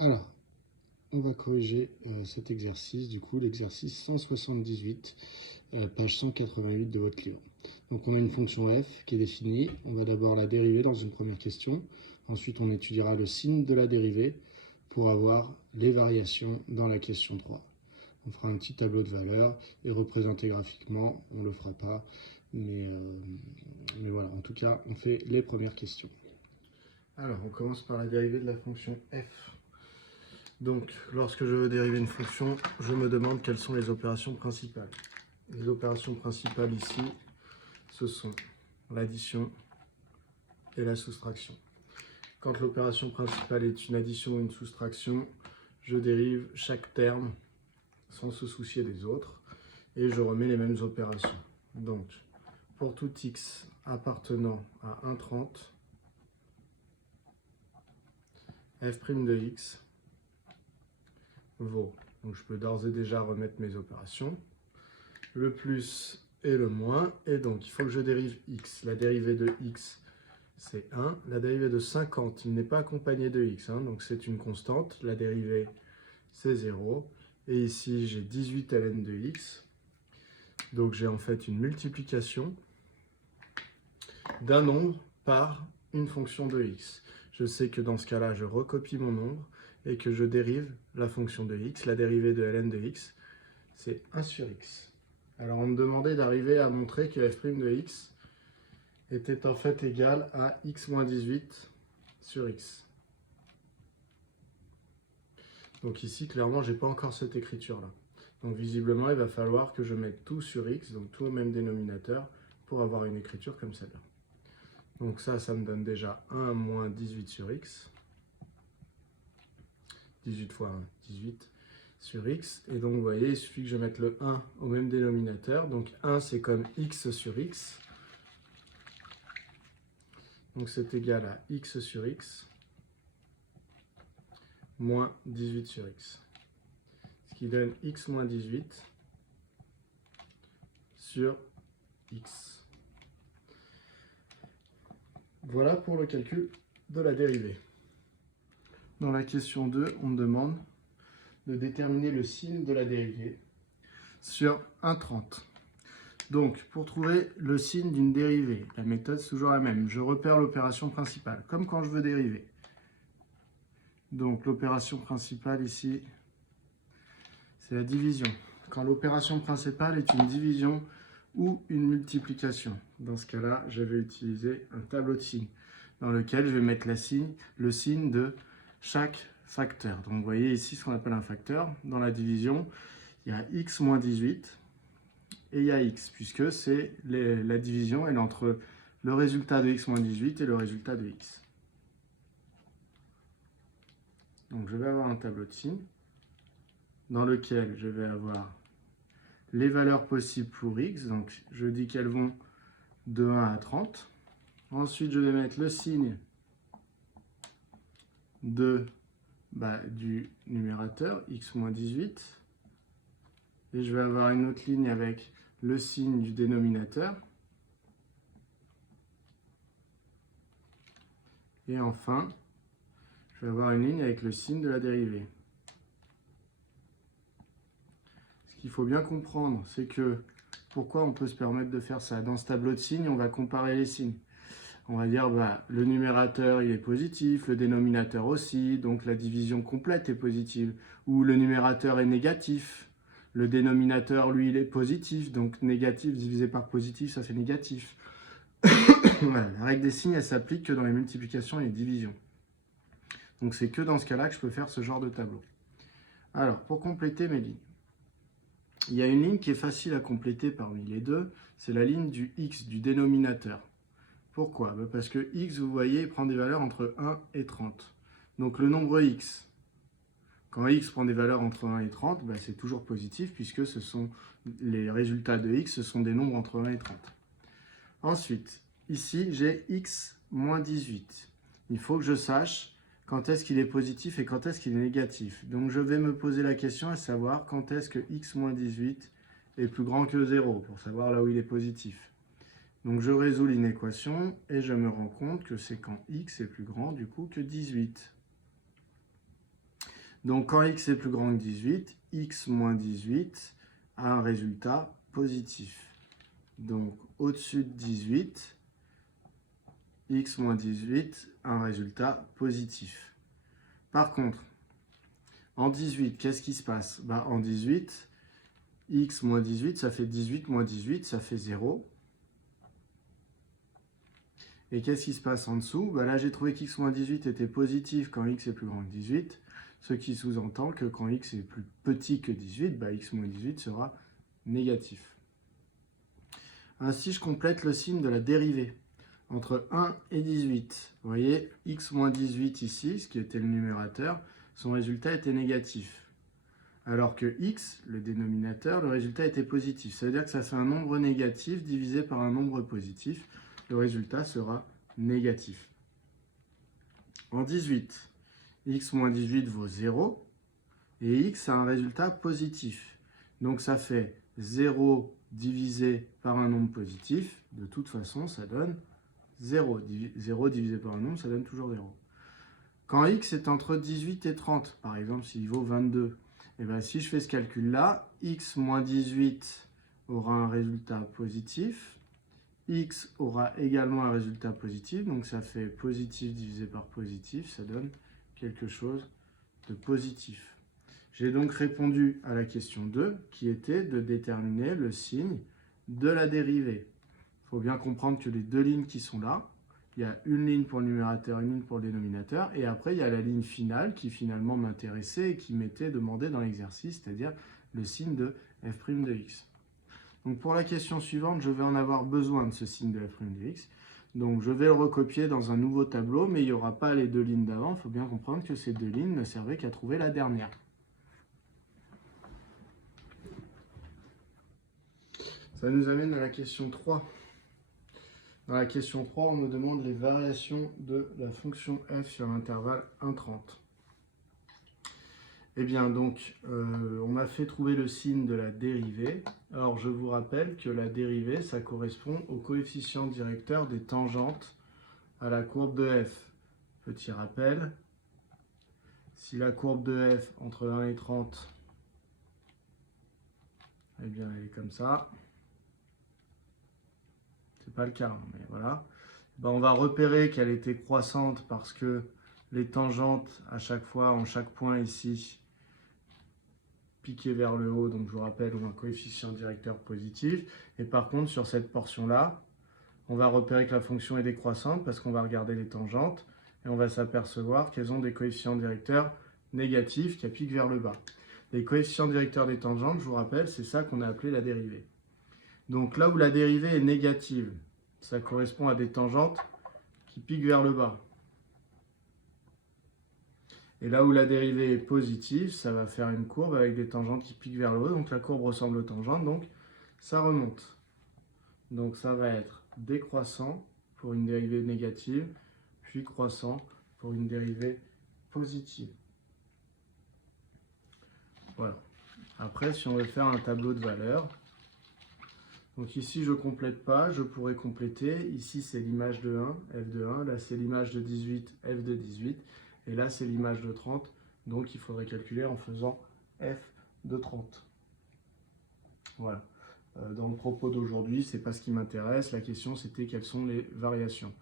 Alors, on va corriger cet exercice, du coup, l'exercice 178, page 188 de votre livre. Donc, on a une fonction f qui est définie. On va d'abord la dériver dans une première question. Ensuite, on étudiera le signe de la dérivée pour avoir les variations dans la question 3. On fera un petit tableau de valeurs et représenter graphiquement. On ne le fera pas, mais voilà, en tout cas, on fait les premières questions. Alors, on commence par la dérivée de la fonction f. Donc, lorsque je veux dériver une fonction, je me demande quelles sont les opérations principales. Les opérations principales ici, ce sont l'addition et la soustraction. Quand l'opération principale est une addition ou une soustraction, je dérive chaque terme sans se soucier des autres et je remets les mêmes opérations. Donc, pour tout x appartenant à 1,30, f' de x vaut, donc je peux d'ores et déjà remettre mes opérations, le plus et le moins, et donc il faut que je dérive x. La dérivée de x, c'est 1. La dérivée de 50, il n'est pas accompagné de x, hein, donc c'est une constante. La dérivée, c'est 0. Et ici, j'ai 18 ln de x. Donc j'ai en fait une multiplication d'un nombre par une fonction de x. Je sais que dans ce cas-là, je recopie mon nombre et que je dérive la fonction de x. La dérivée de ln de x, c'est 1 sur x. Alors on me demandait d'arriver à montrer que f' de x était en fait égal à x moins 18 sur x. Donc ici, clairement, je n'ai pas encore cette écriture-là. Donc visiblement, il va falloir que je mette tout sur x, donc tout au même dénominateur, pour avoir une écriture comme celle-là. Donc ça me donne déjà 1 moins 18 sur x. 18 fois 1, 18 sur x. Et donc, vous voyez, il suffit que je mette le 1 au même dénominateur. Donc 1, c'est comme x sur x. Donc c'est égal à x sur x moins 18 sur x. Ce qui donne x moins 18 sur x. Voilà pour le calcul de la dérivée. Dans la question 2, on me demande de déterminer le signe de la dérivée sur 1,30. Donc, pour trouver le signe d'une dérivée, la méthode est toujours la même. Je repère l'opération principale, comme quand je veux dériver. Donc, l'opération principale ici, c'est la division. Quand l'opération principale est une division ou une multiplication. Dans ce cas-là, je vais utiliser un tableau de signes dans lequel je vais mettre le signe de chaque facteur. Donc, vous voyez ici ce qu'on appelle un facteur. Dans la division, il y a x moins 18 et il y a x, puisque c'est la division elle est entre le résultat de x moins 18 et le résultat de x. Donc, je vais avoir un tableau de signes dans lequel je vais avoir les valeurs possibles pour x. Donc, je dis qu'elles vont de 1 à 30. Ensuite, je vais mettre le signe du numérateur, x moins 18. Et je vais avoir une autre ligne avec le signe du dénominateur. Et enfin, je vais avoir une ligne avec le signe de la dérivée. Ce qu'il faut bien comprendre, c'est que pourquoi on peut se permettre de faire ça? Dans ce tableau de signes, on va comparer les signes. On va dire le numérateur il est positif, le dénominateur aussi, donc la division complète est positive. Ou le numérateur est négatif, le dénominateur lui il est positif, donc négatif divisé par positif ça fait négatif. Voilà, la règle des signes elle s'applique que dans les multiplications et les divisions. Donc c'est que dans ce cas-là que je peux faire ce genre de tableau. Alors pour compléter mes lignes, il y a une ligne qui est facile à compléter parmi les deux, c'est la ligne du x, du dénominateur. Pourquoi? Parce que x, vous voyez, prend des valeurs entre 1 et 30. Donc le nombre x, quand x prend des valeurs entre 1 et 30, c'est toujours positif puisque ce sont les résultats de x, ce sont des nombres entre 1 et 30. Ensuite, ici, j'ai x moins 18. Il faut que je sache quand est-ce qu'il est positif et quand est-ce qu'il est négatif. Donc je vais me poser la question à savoir quand est-ce que x moins 18 est plus grand que 0 pour savoir là où il est positif. Donc je résous l'inéquation et je me rends compte que c'est quand x est plus grand du coup que 18. Donc quand x est plus grand que 18, x moins 18 a un résultat positif. Donc au-dessus de 18, x moins 18 a un résultat positif. Par contre, en 18, qu'est-ce qui se passe? En 18, x moins 18, ça fait 18 moins 18, ça fait 0. Et qu'est-ce qui se passe en dessous? Là, j'ai trouvé qu'x moins 18 était positif quand x est plus grand que 18, ce qui sous-entend que quand x est plus petit que 18, x moins 18 sera négatif. Ainsi, je complète le signe de la dérivée entre 1 et 18. Vous voyez, x moins 18 ici, ce qui était le numérateur, son résultat était négatif. Alors que x, le dénominateur, le résultat était positif. Ça veut dire que ça fait un nombre négatif divisé par un nombre positif. Le résultat sera négatif. En 18, x moins 18 vaut 0 et x a un résultat positif. Donc ça fait 0 divisé par un nombre positif. De toute façon, ça donne 0. 0 divisé par un nombre, ça donne toujours 0. Quand x est entre 18 et 30, par exemple, s'il vaut 22, si je fais ce calcul-là, x moins 18 aura un résultat positif. X aura également un résultat positif, donc ça fait positif divisé par positif, ça donne quelque chose de positif. J'ai donc répondu à la question 2, qui était de déterminer le signe de la dérivée. Il faut bien comprendre que les deux lignes qui sont là, il y a une ligne pour le numérateur, une ligne pour le dénominateur, et après il y a la ligne finale qui finalement m'intéressait et qui m'était demandée dans l'exercice, c'est-à-dire le signe de f' de x. Donc pour la question suivante, je vais en avoir besoin de ce signe de f' de x. Donc je vais le recopier dans un nouveau tableau, mais il n'y aura pas les deux lignes d'avant. Il faut bien comprendre que ces deux lignes ne servaient qu'à trouver la dernière. Ça nous amène à la question 3. Dans la question 3, on me demande les variations de la fonction f sur l'intervalle 1,30. Eh bien, donc, on m'a fait trouver le signe de la dérivée. Alors, je vous rappelle que la dérivée, ça correspond au coefficient directeur des tangentes à la courbe de f. Petit rappel, si la courbe de f entre 1 et 30, eh bien, elle est comme ça. C'est pas le cas, mais voilà. On va repérer qu'elle était croissante parce que les tangentes, à chaque fois, en chaque point ici, piqué vers le haut, donc je vous rappelle, ont un coefficient directeur positif. Et par contre, sur cette portion-là, on va repérer que la fonction est décroissante parce qu'on va regarder les tangentes et on va s'apercevoir qu'elles ont des coefficients directeurs négatifs qui piquent vers le bas. Les coefficients directeurs des tangentes, je vous rappelle, c'est ça qu'on a appelé la dérivée. Donc là où la dérivée est négative, ça correspond à des tangentes qui piquent vers le bas. Et là où la dérivée est positive, ça va faire une courbe avec des tangentes qui piquent vers le haut. Donc la courbe ressemble aux tangentes, donc ça remonte. Donc ça va être décroissant pour une dérivée négative, puis croissant pour une dérivée positive. Voilà. Après, si on veut faire un tableau de valeurs, donc ici je ne complète pas, je pourrais compléter. Ici c'est l'image de 1, f de 1, là c'est l'image de 18, f de 18, et là c'est l'image de 30, donc il faudrait calculer en faisant f de 30. Voilà. Dans le propos d'aujourd'hui, ce n'est pas ce qui m'intéresse, la question c'était quelles sont les variations.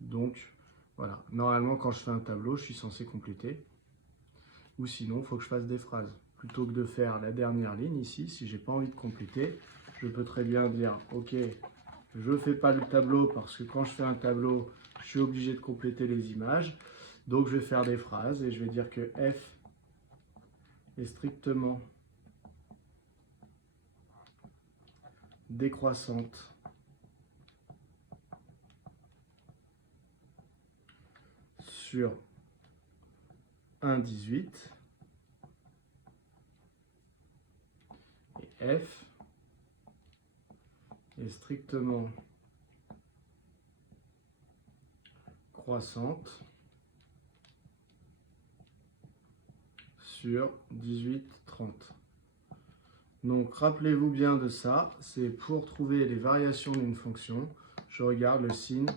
Donc voilà, normalement quand je fais un tableau, je suis censé compléter, ou sinon il faut que je fasse des phrases. Plutôt que de faire la dernière ligne ici, si je n'ai pas envie de compléter, je peux très bien dire, ok, je ne fais pas le tableau parce que quand je fais un tableau, je suis obligé de compléter les images. Donc je vais faire des phrases et je vais dire que f est strictement décroissante sur 1,18 et f est strictement croissante sur 18,30. Donc rappelez-vous bien de ça, c'est pour trouver les variations d'une fonction, je regarde le signe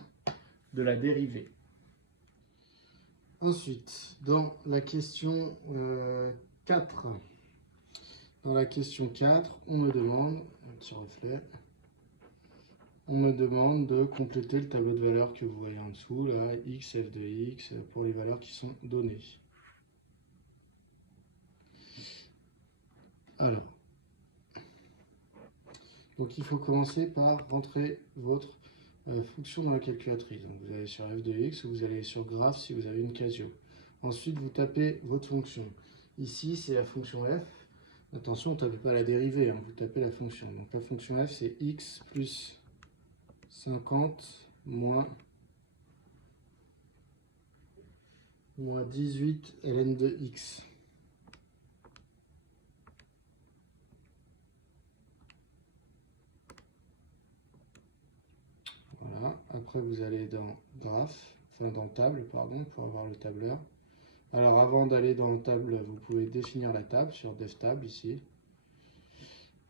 de la dérivée. Ensuite, dans la question 4, on me demande, un petit reflet, on me demande de compléter le tableau de valeurs que vous voyez en dessous, là, x, f de x, pour les valeurs qui sont données. Alors, donc il faut commencer par rentrer votre fonction dans la calculatrice. Donc vous allez sur f de x ou vous allez sur graph si vous avez une Casio. Ensuite, vous tapez votre fonction. Ici, c'est la fonction f. Attention, ne tapez pas la dérivée, hein, vous tapez la fonction. Donc la fonction f, c'est x plus 50 moins 18 ln de x. Voilà. Après, vous allez dans graph, enfin dans table, pardon, pour avoir le tableur. Alors avant d'aller dans le table, vous pouvez définir la table sur DevTable ici.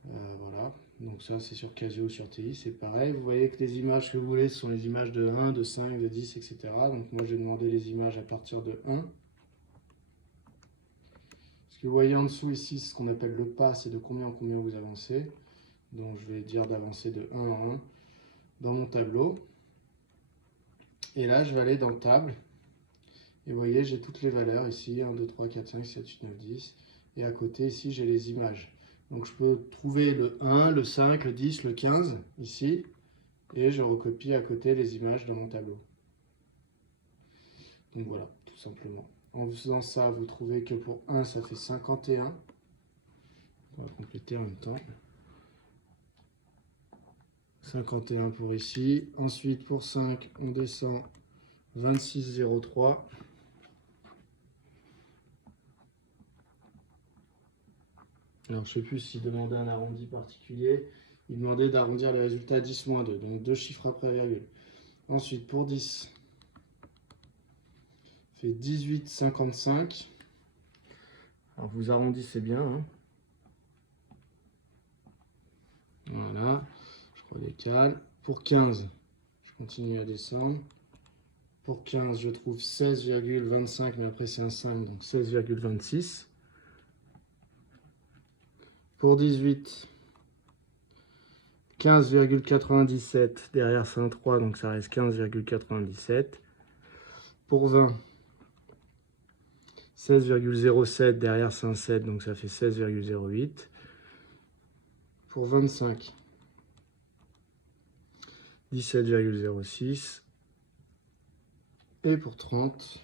Voilà, donc ça c'est sur Casio ou sur TI, c'est pareil. Vous voyez que les images que vous voulez sont les images de 1, de 5, de 10, etc. Donc moi j'ai demandé les images à partir de 1. Ce que vous voyez en dessous ici, c'est ce qu'on appelle le pas, c'est de combien en combien vous avancez. Donc je vais dire d'avancer de 1 en 1 dans mon tableau. Et là je vais aller dans table. Et vous voyez, j'ai toutes les valeurs ici, 1, 2, 3, 4, 5, 7, 8, 9, 10. Et à côté, ici, j'ai les images. Donc je peux trouver le 1, le 5, le 10, le 15, ici. Et je recopie à côté les images dans mon tableau. Donc voilà, tout simplement. En faisant ça, vous trouvez que pour 1, ça fait 51. On va compléter en même temps. 51 pour ici. Ensuite, pour 5, on descend 26,03. Alors, je ne sais plus s'il demandait un arrondi particulier. Il demandait d'arrondir les résultats à 10-2, donc 2 chiffres après virgule. Ensuite, pour 10, fait 18,55. Alors, vous arrondissez bien. Hein. Voilà, je redécale. Pour 15, je continue à descendre. Pour 15, je trouve 16,25, mais après c'est un 5, donc 16,26. Pour 18, 15,97, derrière c'est un 3, donc ça reste 15,97. Pour 20, 16,07, derrière c'est un 7, donc ça fait 16,08. Pour 25, 17,06. Et pour 30,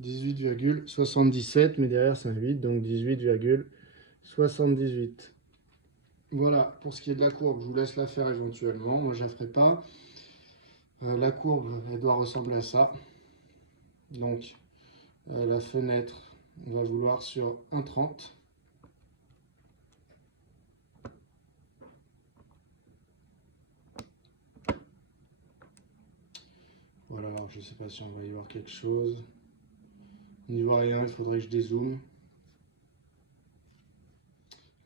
18,77, mais derrière c'est un 8, donc 18,78. Voilà, pour ce qui est de la courbe, je vous laisse la faire éventuellement. Moi, je ne la ferai pas. La courbe, elle doit ressembler à ça. Donc, la fenêtre, on va vouloir sur 1,30. Voilà, alors je ne sais pas si on va y voir quelque chose. On n'y voit rien, il faudrait que je dézoome.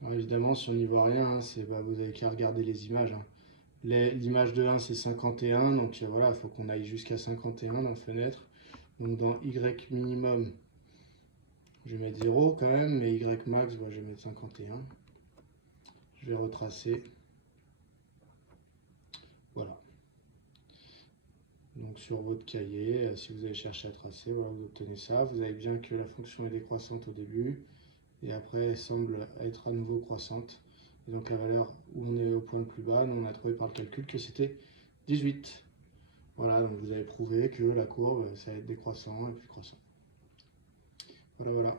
Alors évidemment, si on n'y voit rien, vous n'avez qu'à regarder les images. Hein. L'image de 1, c'est 51, donc voilà, il faut qu'on aille jusqu'à 51 dans la fenêtre. Donc dans Y minimum, je vais mettre 0 quand même, mais Y max, je vais mettre 51. Je vais retracer. Voilà. Donc sur votre cahier, si vous allez chercher à tracer, voilà, vous obtenez ça. Vous avez bien que la fonction est décroissante au début, et après elle semble être à nouveau croissante. Et donc la valeur où on est au point le plus bas, nous on a trouvé par le calcul que c'était 18. Voilà, donc vous avez prouvé que la courbe, ça va être décroissant et puis croissant. Voilà, voilà.